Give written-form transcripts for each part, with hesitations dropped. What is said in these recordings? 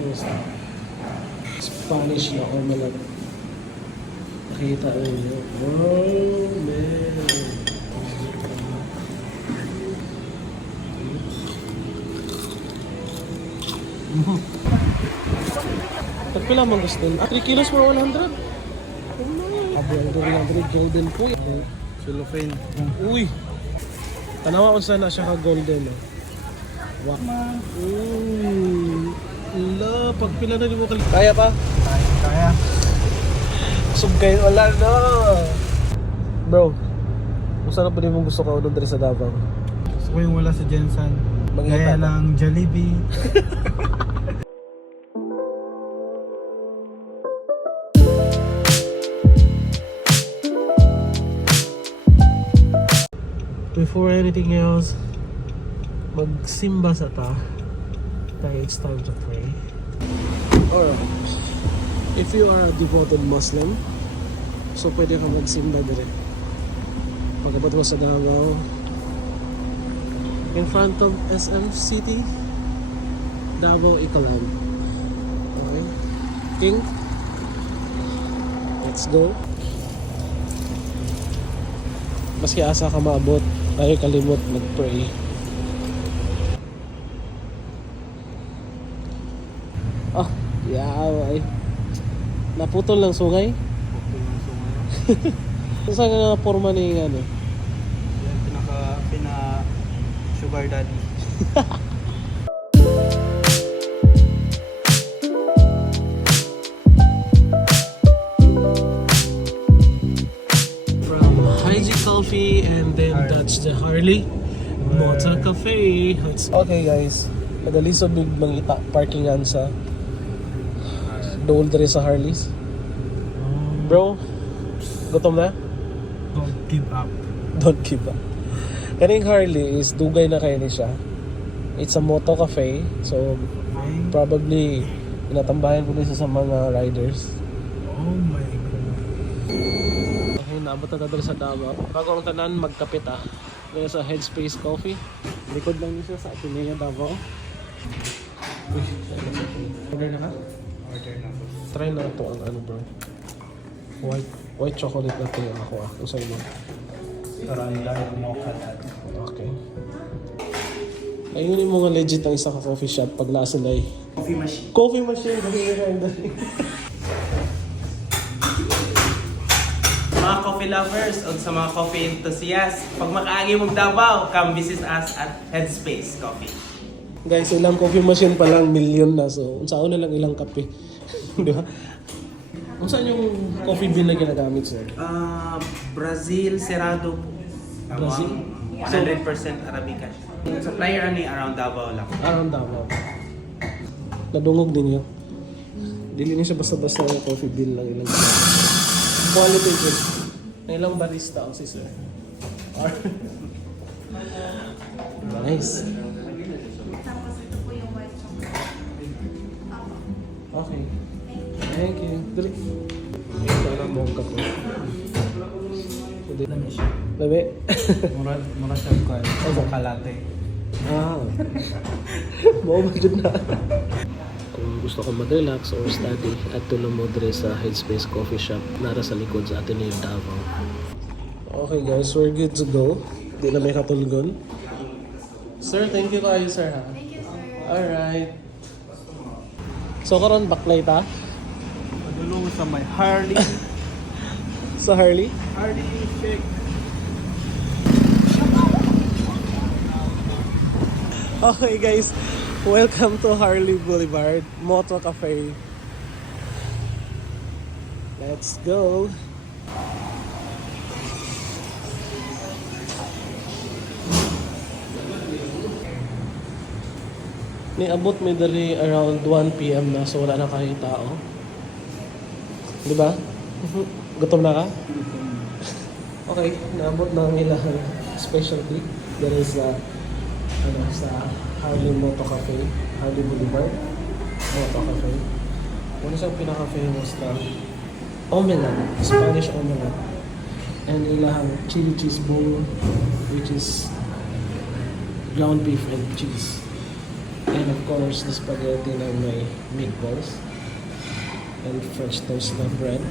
Kumusta? Spanish na omelette. Nakita niyo. Oh, man. Tagpila mong gusto din. 3 kilos for 100? Abo, ang 300 golden po. Cellophane. Uy! Tanawa ko sana siya ka-golden. Wow. La, pagpila na di mo kalit. Kaya pa? Kaya. Subkay, wala na. Bro, kung saan pa din mong gusto ka unong dali sa Davao? Gusto ko yung wala sa Jensen. Manghita Gaya ba? ng Jollibee. Before anything else, magsimba sa ta. Kaya it's time to pray. Alright. If you are a devoted Muslim, so pwede ka magsimba dire. Pagkabot mo sa Davao, in front of SM City, Davao Ikalam. Okay? King, let's go. Maski asa ka maabot, tayo kalimot mag-pray. Oh, yaway. Naputol lang sungay. Saan nga na forma ni ano? Yan, pina sugar daddy. From Hygiene Coffee and then that's the Harley Motor Cafe. Okay guys, nagalisod ng mangita parkingan sa dool dere sa Harley's. Bro, gutom na? Don't give up. Don't give up. Kaning Harley is dugay na kayo ni siya. It's a moto cafe, so probably inatambayan ko din sa mga riders. Oh my god. Okay, naabot na tayo sa Davao. Bago ang tanan, magkapit Dito sa Headspace Coffee. Likod lang niyo siya sa Ateneo, Davao. Order na ka? Order na po. Try na ito ang ano bro. White chocolate latte yung ako Kung sa'yo mo. Parang lang mocha daddy. Okay. Ayun yung mga legit ang isa ka coffee shop pag nasa lay. Coffee machine. Coffee machine! Dali. Mga coffee lovers o sa mga coffee enthusiasts, pag makaagi mong Davao, come visit us at Headspace Coffee. Guys, ilang coffee machine pa lang, million na. So, unsaon na lang ilang kape. Di ba? Kung saan yung coffee bean na ginagamit, sir? Brazil Cerrado po. Brazil? 100% Arabica. Supplier ni around Davao lang. Around Davao. Nadungog din yun. Dili niya siya basta-basta yung coffee bean lang ilang. Quality check. Na ilang barista si sir. Nice. Tapos ito po yung white chocolate. Okay. Thank you. Dali. Ito na mong kape. Lami siya. Labi. Mura siya ko. Mocha latte. Mau magod na. Kung gusto ko mag-relax or study, at tulong mo dire sa Headspace Coffee Shop nara sa likod sa Ateneo, Davao. Okay guys, we're good to go. Di na may katulgon. Sir, thank you kayo sir ha. Thank you, sir. Alright. So karon baklay ta Padulong sa may Harley. sa Harley. Harley shake. Okay guys, welcome to Harley Boulevard Moto Cafe. Let's go. Niabot may dali around 1 PM na, so wala na kahit tao. Di ba? Gutom na ka? Okay, naabot na ang ilang specialty. There is sa Harley Moto Cafe, Harley Boulevard Moto Cafe. Ano siyang pinaka-famous na omelette, Spanish omelette. And ilang chili cheese bowl, which is ground beef and cheese. And of course, the spaghetti na may meatballs. And French toast na bread.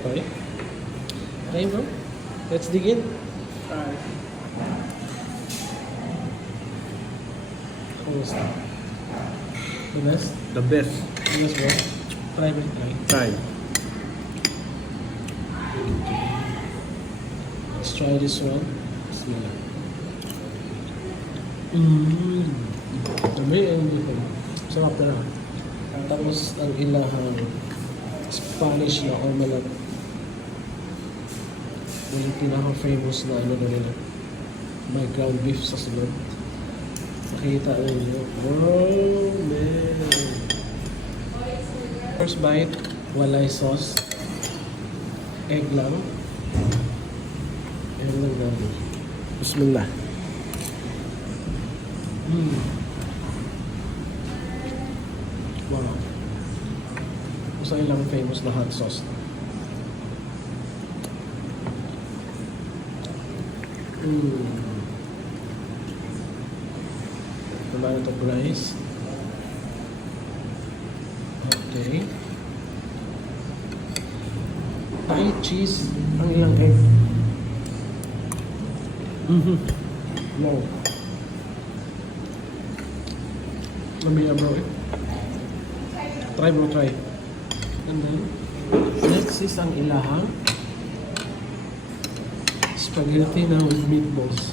Okay. Okay bro, let's dig in. Alright. Kumusta? The best? The best. The best bro? Try bro, try. Try. Let's try this one. Bismillah. Dami ang dito. Sarap na. Tapos ang ilahang Spanish na omelette. Yung pinaka-famous na ano na nila. May ground beef sa sunod. Makita ninyo. Wow, man! First bite, walay sauce. Egg lang. Egg lang namin. Bismillah. Wow. Isa ilang famous na hot sauce. Tomato rice. Okay. Thai cheese. Ang ilang egg. Wow. Lamia bro eh. Try bro, try. And then, next is ang ilahang spaghetti na with meatballs.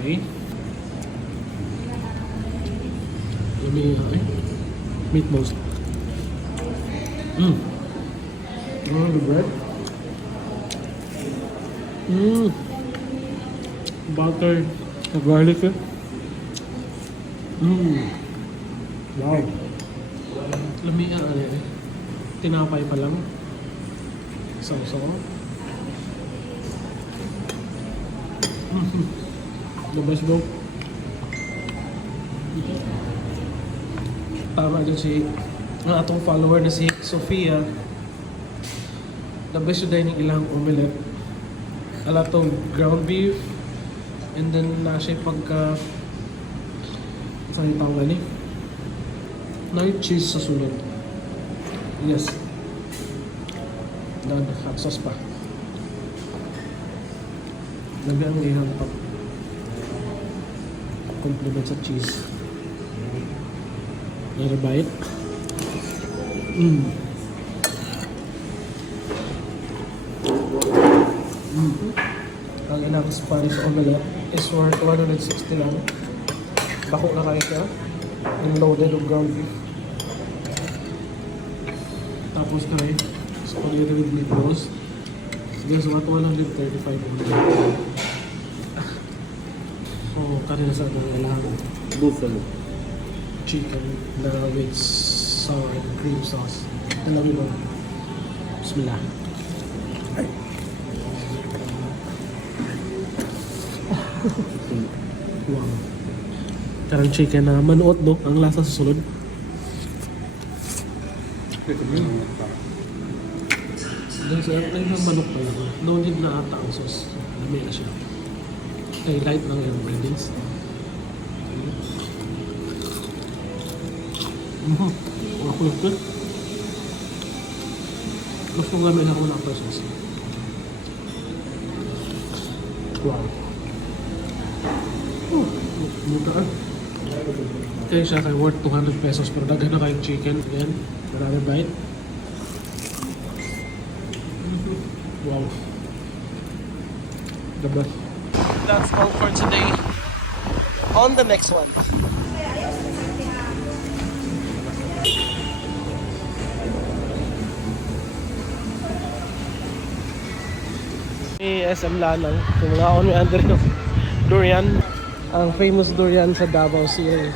Okay. Lamia eh. Meatballs. Oh, the bread. Butter. The garlic eh. Wow. Lamia ano eh. Tinapay pa lang. Sausaw. The best bro. Tama dyan si ang atong follower na si Sofia. The best yun dahil ng ilang omelette. Ala to ground beef. And then nasa pagka saan yung tawag ni? Na cheese sa sunod. Yes. Dan hot sauce pa. Labi ang ihang pag compliment sa cheese. Another bite. Ang ilang Spanish omelette is worth 160 lang. Bako na kayo siya. Yung loaded of ground beef. Tapos kay spaghetti with meatballs. There's about 135 only. So, kanina sa ating kailangan Buffalo. chicken na with sour and cream sauce. Talabi mo. Bismillah. Wow. Karang chicken na manuot no, ang lasa sa sulod. Dahil sa manok pa yun. No need na ata ang sauce. Lamay na siya. Okay, light lang yung breadings. Ako lang ito. Gusto kong gamit ako ng sauce. Wow. Muta ka. Kaya siya kay worth 200 pesos pero daghan na kayong chicken. Ayan, marami bite. Wow. The best. That's all for today. On the next one. SM Lanang. Kung mga on under yung durian. Ang famous durian sa Davao City.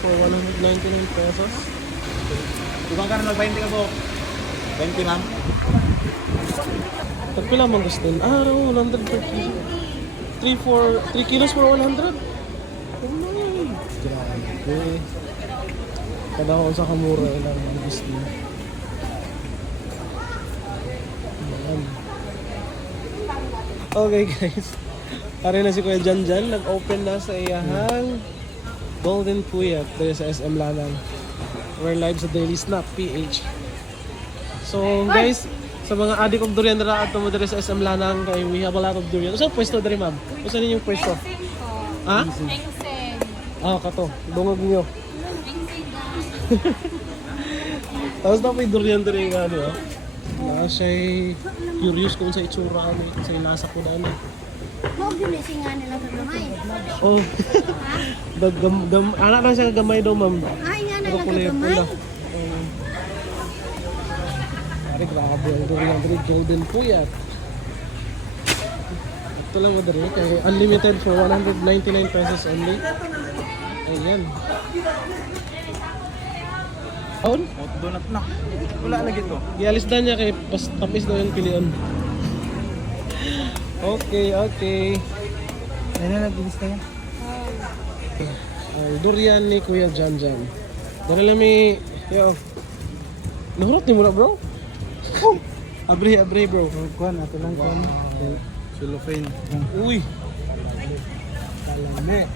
For 199 pesos. Ibang ka na mag-20 ka po. 20 ma'am. Pagpila mong gusto? No, 100 per kilo. 3 kilos for 100? Oh my! Grabe. Kada ko sa kamura lang ang gusto. Okay guys. Pare na si Kuya Janjan, nag-open na sa iyahang Golden Puyat dito sa SM Lanang. We're live sa Daily Snap PH. So guys, sa mga adik of durian na ato mo dito sa SM Lanang, kay we have a lot of durian. Saan pwesto diri ma'am? Saan ninyong pwesto? Engseng po. Ha? Engseng. Ah, kato. Dungog nyo. Engseng na. Tapos na may durian nga ano ah. Na siya'y curious kung sa itsura ano, sa ilasa ko na ano. Huwag yun eh, singa nila sa gamay. Oh. Anak na siya gamay daw ma'am. Ay nga na Pero lang kulay gamay. pula. Pare, grabe ang durian diri, Golden Puyat. Ito lang mo diri, kay unlimited for 199 pesos only. Ayan. Aun? Hot donut na. Wala lagi to. Gialis na niya kay tapis daw yung pilion. Okay. Ayun na, nagbilis tayo. Ang durian ni Kuya Janjan. Dara lang may... Yo. Nahurot ni mo na bro? Abri bro. Kuan, ato lang kuan. Cellophane. Uy. Kalame.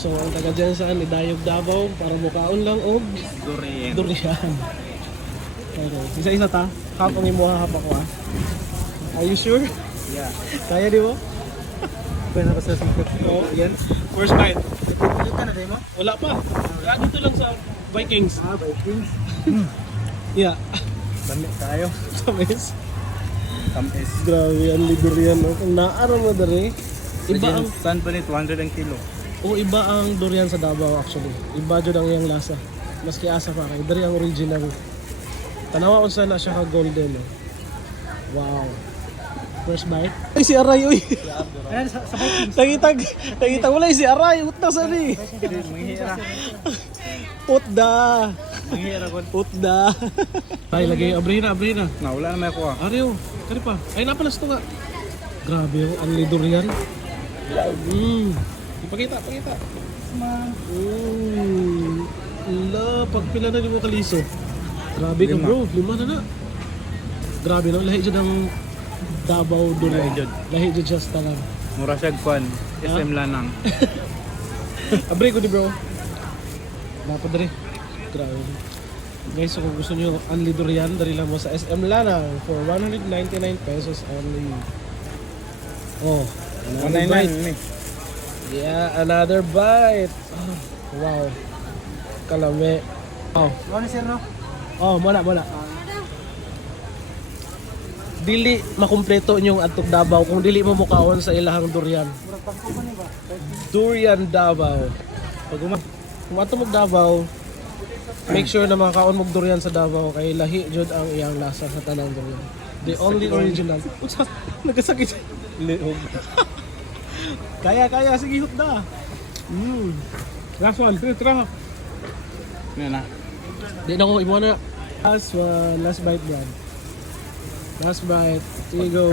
So ang taga dyan saan ni Dayog Davao para mukaon lang og Durian. durian. Okay. Isa-isa ta. Kapang imo hahapa ko ah. Are you sure? Yeah. Kaya di mo? Kuan na sa singkot. Oo, yan. First bite. Dito ka na tayo mo? Wala pa. Kaya dito lang sa Vikings. Ah, Vikings. Yeah. Dami tayo. Tamis. Tamis. Grabe, ang durian. No? Kung naaraw mo dari, iba ang... Saan pa ni 200 ang kilo? O iba ang durian sa Davao actually. Iba jud ang iyang lasa. Maski asa pa kay dari ang original. Tanawa unsa na siya ka golden. No? Wow. First bite. Ay si Aray uy. Ayan, sa Vikings. Tagitag wala si Aray utna sa ni. Manghihira. Putda. Manghihira ko. Putda. Ay lagi abrina. Na, wala na may ako ah. Ariyo, kani pa. Ay napalas to nga. Grabe oh, ang durian. Pakita. Pagpila na di mo kaliso. Grabe ka 5. bro, 5 na. Grabe no, lahi dyan ang Davao durian. Lahi dyan siya sa talang. Mura siya kuan. SM Lanang. Abre ko di bro. Dapat dari. Grabe. Guys, so kung gusto nyo unli durian, dari lang mo sa SM Lanang for 199 pesos only. Oh, another bite. 199 ni. Yeah, another bite. Oh, wow. Kalame. Oh, Ano sir no? oh, wala. Dili makumpleto inyong atog Davao kung dili mo mukaon sa ilahang durian. Durian Davao. Pag kung ato mo Davao, make sure na makaon mo durian sa Davao kay lahi jud ang iyang lasa sa tanang durian. The only original. Unsa nagasakit. Lihog. Kaya, sige hutda. Last one, tira. Yan na. Di na ko, imo na. Last one, last bite Brad. Last bite. Here you go.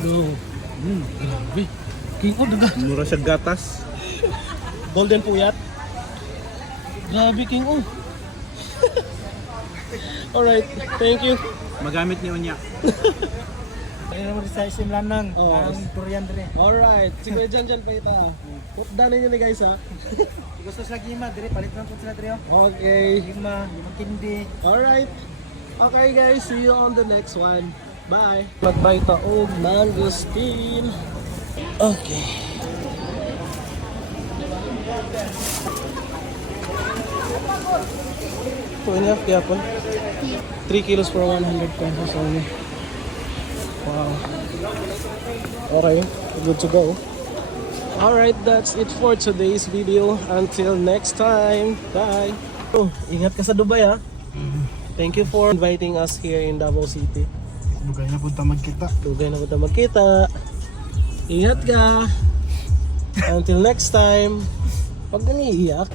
Go. Grabe. King O, daga. Mura siya gatas. Golden Puyat. Grabe, King O. Alright, thank you. Magamit ni Unya. Ayun naman sa SM Lanang. Oh. Ang durian dire. Alright, sige dyan pa ita. Hutda ninyo ni guys ha. Gusto sa gima dire palit lang po sila dire. Okay. Gima, limang kindi. Alright. Okay guys, see you on the next one. Bye. Magbayta og mangosteen. Okay. Two and a half kaya po. 3 kilos for 100 pesos only. Wow. Okay, good to go. Alright, that's it for today's video. Until next time. Bye. Oh, ingat ka sa Dubai ha. Thank you for inviting us here in Davao City. Dugay na punta magkita. Dugay na punta magkita. Ingat ka. Until next time. Huwag kang iiyak.